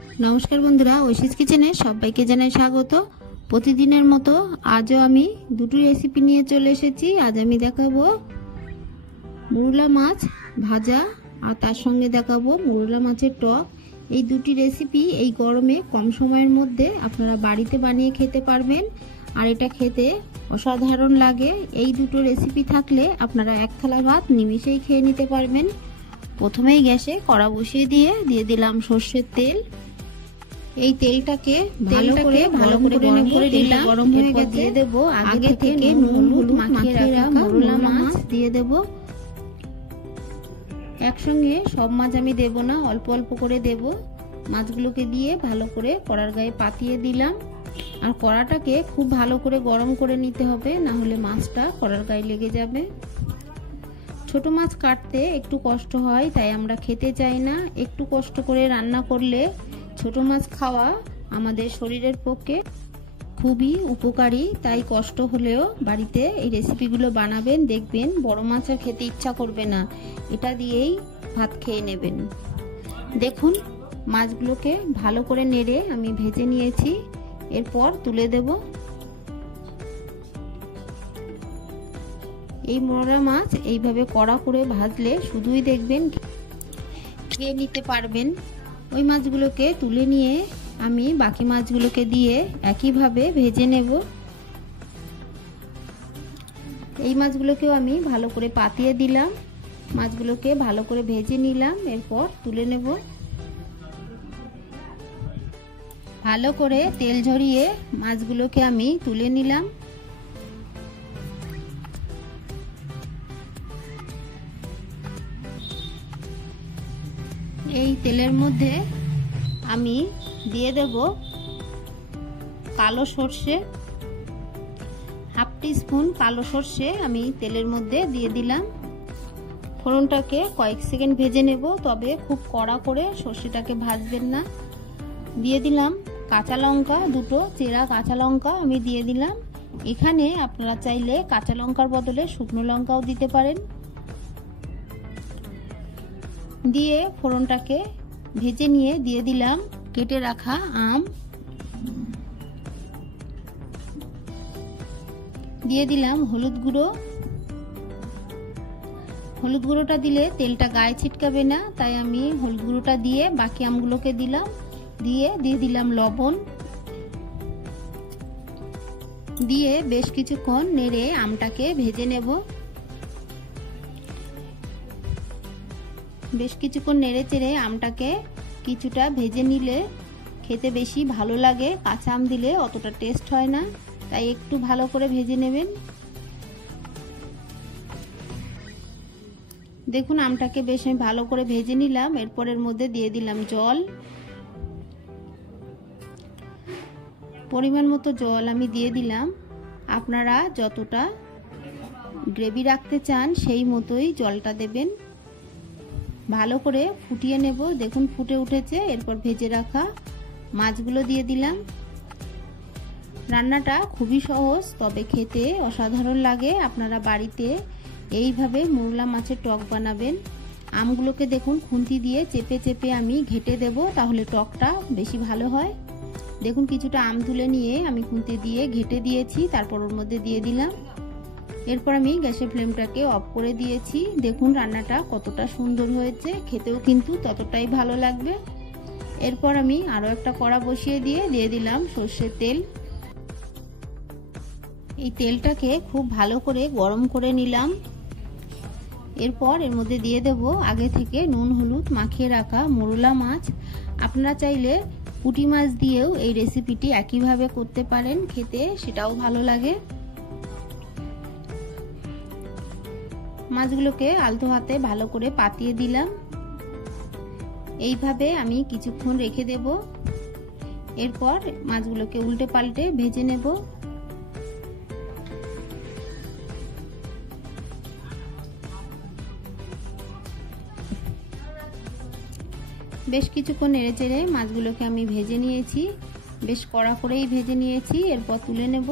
নমস্কার বন্ধুরা, ঐশীস কিচেনে সবাইকে জানাই স্বাগত। প্রতিদিনের মতো আজও আমি দুটো রেসিপি নিয়ে চলে এসেছি। আজ আমি দেখাবো মোরলা মাছ ভাজা আর তার সঙ্গে দেখাবো মোরলা মাছের টক। এই দুটি রেসিপি এই গরমে কম সময়ের মধ্যে আপনারা বাড়িতে বানিয়ে খেতে পারবেন আর এটা খেতে অসাধারণ লাগে। এই দুটো রেসিপি থাকলে আপনারা এক থালা ভাত নিমিষেই খেয়ে নিতে পারবেন। প্রথমেই গ্যাসে কড়া বসিয়ে দিয়ে দিলাম সর্ষের তেল। এই তেলটাকে ভালো করে গরম করে নিলাম। গরম হয়ে গেছে দিয়ে দেব আগে থেকে নুন হলুদ মাখিয়ে রাখা মোরলা মাছ দিয়ে দেব। একসঙ্গে সব মাছ আমি দেব না, অল্প অল্প করে দেব। মাছগুলোকে দিয়ে ভালো করে কড়ার গায়ে পাতিয়ে দিলাম। আর কড়াটাকে খুব ভালো করে গরম করে নিতে হবে, না হলে মাছটা কড়ার গায়ে লেগে যাবে। ছোট মাছ কাটতে একটু কষ্ট হয়, তাই আমরা খেতে চাই না। একটু কষ্ট করে রান্না করলে ছোট মাছ খাওয়া আমাদের শরীরের পক্ষে খুবই উপকারী। তাই কষ্ট হলেও বাড়িতে এই রেসিপিগুলো বানাবেন, দেখবেন বড় মাছ আর খেতে ইচ্ছা করবে না, এটা দিয়েই ভাত খেয়ে নেবেন। দেখুন মাছগুলোকে ভালো করে নেড়ে আমি ভেজে নিয়েছি, এরপর তুলে দেব। এই মোরলা মাছ এইভাবে কড়া করে ভাজলে শুধুই দেখবেন খেয়ে নিতে পারবেন। ওই মাছগুলোকে তুলে নিয়ে আমি বাকি মাছগুলোকে দিয়ে একইভাবে ভেজে নেব। এই মাছগুলোকেও আমি ভালো করে পাতিয়ে দিলাম, মাছগুলোকে ভালো করে ভেজে নিলাম, এরপর তুলে নেব। ভালো করে তেল ঝরিয়ে মাছগুলোকে আমি তুলে নিলাম। এই তেলের মধ্যে আমি দিয়ে দেব কালো সর্ষে, হাফ টিস্পুন কালো সর্ষে আমি তেলের মধ্যে দিয়ে দিলাম। ফোড়নটাকে কয়েক সেকেন্ড ভেজে নেব, তবে খুব কড়া করে সর্ষেটাকে ভাজবেন না। দিয়ে দিলাম কাঁচা লঙ্কা, দুটো চেরা কাঁচা লঙ্কা আমি দিয়ে দিলাম। এখানে আপনারা চাইলে কাঁচা লঙ্কার বদলে শুকনো লঙ্কাও দিতে পারেন। দিয়ে ফোড়নটাকে ভেজে নিয়ে দিয়ে দিলাম কেটে রাখা আম, দিয়ে দিলাম হলুদ গুঁড়ো। হলুদ গুঁড়োটা দিলে তেলটা গায়ে ছিটকাবে না, তাই আমি হলুদ গুঁড়োটা দিয়ে বাকি আমগুলোকে দিলাম। দিয়ে দিলাম লবণ, দিয়ে বেশ কিছুক্ষণ নেড়ে আমটাকে ভেজে নেব। বেশ কিছুক্ষণ নেড়ে চেড়ে আমটাকে কিছুটা ভেজে নিলে খেতে বেশি ভালো লাগে। কাঁচা আম দিলে অতটা টেস্ট হয় না, তাই একটু ভালো করে ভেজে নেবেন। দেখুন আমটাকে বেশ আমি ভালো করে ভেজে নিলাম। এরপর এর মধ্যে দিয়ে দিলাম জল, পরিমাণ মতো জল আমি দিয়ে দিলাম। আপনারা যতটা গ্রেভি রাখতে চান সেই মতোই জলটা দেবেন। ভালো করে ফুটিয়ে নেব। দেখুন ফুটে উঠেছে, এরপর ভেজে রাখা মাছগুলো দিয়ে দিলাম। রান্নাটা খুবই সহজ, তবে খেতে অসাধারণ লাগে। আপনারা বাড়িতে এইভাবে মোরলা মাছের টক বানাবেন। আমগুলোকে দেখুন খুন্তি দিয়ে চেপে চেপে আমি ঘেটে দেব, তাহলে টকটা বেশি ভালো হয়। দেখুন কিছুটা আম তুলে নিয়ে আমি খুন্তি দিয়ে ঘেটে দিয়েছি, তারপর ওর মধ্যে দিয়ে দিলাম। এরপর আমি গ্যাসের ফ্লেমটাকে অফ করে দিয়েছি। দেখুন রান্নাটা কতটা সুন্দর হয়েছে, খেতেও কিন্তু ততটাই ভালো লাগবে। এরপর আমি আরো একটা কড়া বসিয়ে দিয়ে দিলাম সর্ষের তেল। এই তেলটাকে খুব ভালো করে গরম করে নিলাম। এরপর এর মধ্যে দিয়ে দেব আগে থেকে নুন হলুদ মাখিয়ে রাখা মোরলা মাছ। আপনারা চাইলে পুঁটি মাছ দিয়েও এই রেসিপিটি একইভাবে করতে পারেন, খেতে সেটাও ভালো লাগে। মাছগুলোকে আলতো হাতে ভালো করে পাতিয়ে দিলাম। এইভাবে আমি কিছুক্ষণ রেখে দেব। এরপর মাছগুলোকে উল্টে পাল্টে ভেজে নেব। বেশ কিছুক্ষণ নেড়ে চেড়ে মাছগুলোকে আমি ভেজে নিয়েছি, বেশ কড়া করেই ভেজে নিয়েছি। এরপর তুলে নেব।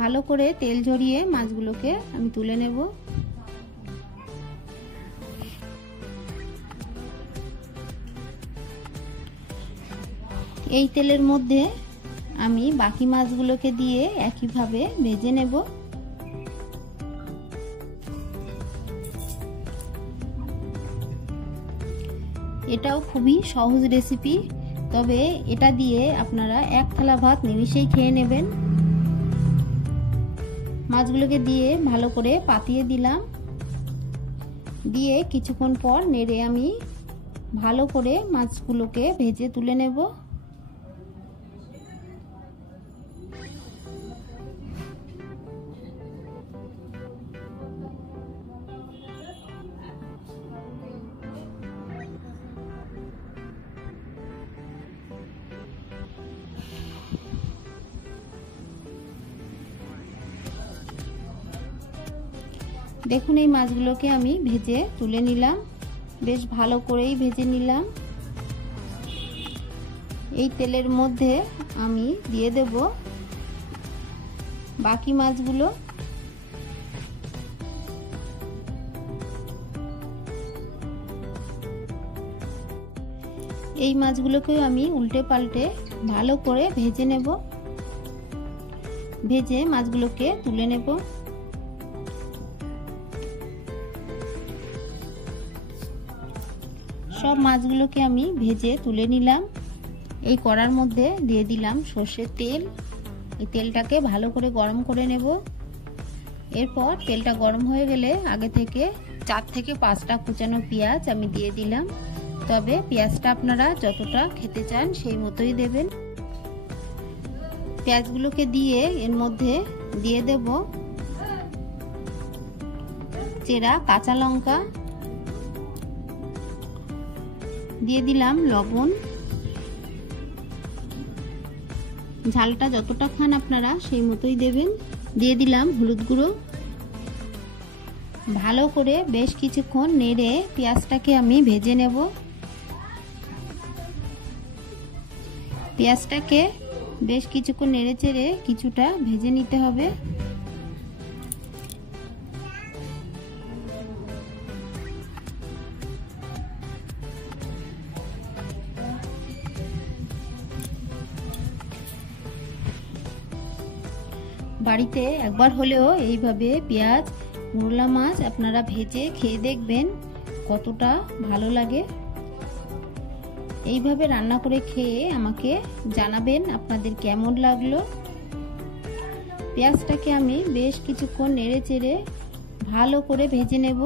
ভালো করে তেল ঝরিয়ে মাছগুলোকে আমি তুলে নেব। এই তেলের মধ্যে আমি বাকি মাছগুলোকে দিয়ে একইভাবে ভেজে নেব। এটাও খুবই সহজ রেসিপি, তবে এটা দিয়ে আপনারা এক থালা ভাত নিমিষেই খেয়ে নেবেন। মাছগুলোকে দিয়ে ভালো করে পাতিয়ে দিলাম, দিয়ে কিছুক্ষণ পর নেড়ে আমি ভালো করে মাছগুলোকে ভেজে তুলে নেব। দেখুন এই মাছগুলোকে আমি ভেজে তুলে নিলাম, বেশ ভালো করেই ভেজে নিলাম। এই তেলের মধ্যে আমি দিয়ে দেব বাকি মাছগুলো। এই মাছগুলোকেও আমি উল্টে পাল্টে ভালো করে ভেজে নেব, ভেজে মাছগুলোকে তুলে নেব। সব মাছগুলোকে আমি ভেজে তুলে নিলাম। এই কড়ার মধ্যে দিয়ে দিলাম সর্ষের তেল। এই তেলটাকে ভালো করে গরম করে নেব। এরপর তেলটা গরম হয়ে গেলে আগে থেকে 4 থেকে 5টা কুচানো পেঁয়াজ আমি দিয়ে দিলাম, তবে পেঁয়াজটা আপনারা যতটা খেতে চান সেই মতোই দেবেন। পেঁয়াজগুলোকে দিয়ে এর মধ্যে দিয়ে দেব চেরা কাঁচা লঙ্কা, দিয়ে দিলাম লবণ। ঝালটা যতটা খান আপনারা সেই মতোই দেবেন। দিয়ে দিলাম হলুদ গুঁড়ো। ভালো করে বেশ কিছুক্ষণ নেড়ে পেঁয়াজটাকে আমি ভেজে নেব। পেঁয়াজটাকে বেশ কিছুক্ষণ নেড়ে চেড়ে কিছুটা ভেজে নিতে হবে। বাড়িতে একবার হলেও এইভাবে পেঁয়াজ মোরলা মাছ আপনারা ভেজে খেয়ে দেখবেন কতটা ভালো লাগে। এইভাবে রান্না করে খেয়ে আমাকে জানাবেন আপনাদের কেমন লাগলো। পেঁয়াজটাকে আমি বেশ কিছুক্ষণ নেড়ে চেড়ে ভালো করে ভেজে নেব।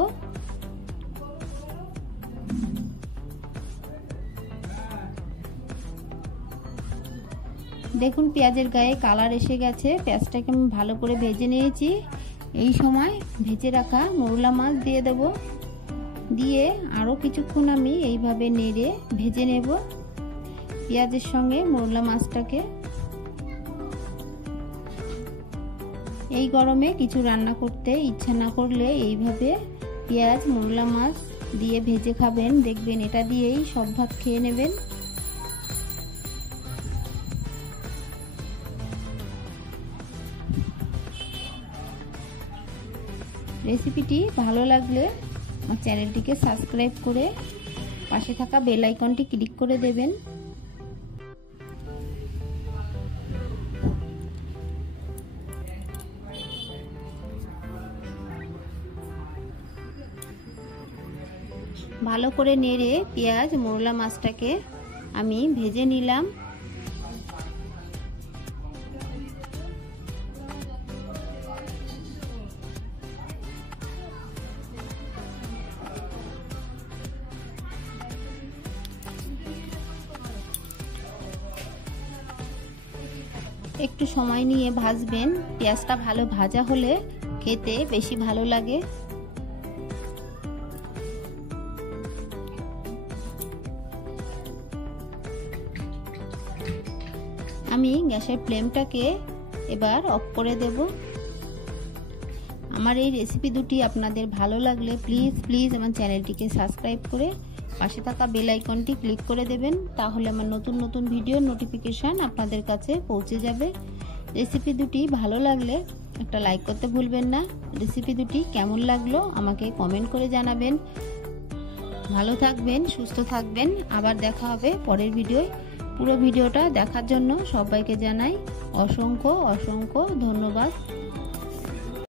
দেখুন পেঁয়াজের গায়ে কালার এসে গেছে। পেঁয়াজটাকে আমি ভালো করে ভেজে নিয়েছি। এই সময় ভেজে রাখা মোরলা মাছ দিয়ে দেব, দিয়ে আরও কিছুক্ষণ আমি এইভাবে নেড়ে ভেজে নেব পেঁয়াজের সঙ্গে মোরলা মাছটাকে। এই গরমে কিছু রান্না করতে ইচ্ছা না করলে এইভাবে পেঁয়াজ মোরলা মাছ দিয়ে ভেজে খাবেন, দেখবেন এটা দিয়েই সব ভাত খেয়ে নেবেন। রেসিপিটি ভালো লাগলে আমার চ্যানেলটিকে সাবস্ক্রাইব করে পাশে থাকা বেল আইকনটি ক্লিক করে দেবেন। ভালো করে নেড়ে পেঁয়াজ মোরলা মাছটাকে আমি ভেজে নিলাম। একটু সময় নিয়ে ভাজবেন, পেঁয়াজটা ভালো ভাজা হলে খেতে বেশি ভালো লাগে। আমি গ্যাসের ফ্লেমটাকে এবার অফ করে দেব। আমার এই রেসিপি দুটি আপনাদের ভালো লাগলে প্লিজ আমার চ্যানেলটিকে সাবস্ক্রাইব করে পাশে থাকা বেল আইকনটি ক্লিক করে দেবেন, তাহলে আমার নতুন নতুন ভিডিওর নোটিফিকেশন আপনাদের কাছে পৌঁছে যাবে। রেসিপি দুটি ভালো লাগলে একটা লাইক করতে ভুলবেন না। রেসিপি দুটি কেমন লাগলো আমাকে কমেন্ট করে জানাবেন। ভালো থাকবেন, সুস্থ থাকবেন। আবার দেখা হবে পরের ভিডিওয়। পুরো ভিডিওটা দেখার জন্য সবাইকে জানাই অসংখ্য অসংখ্য ধন্যবাদ।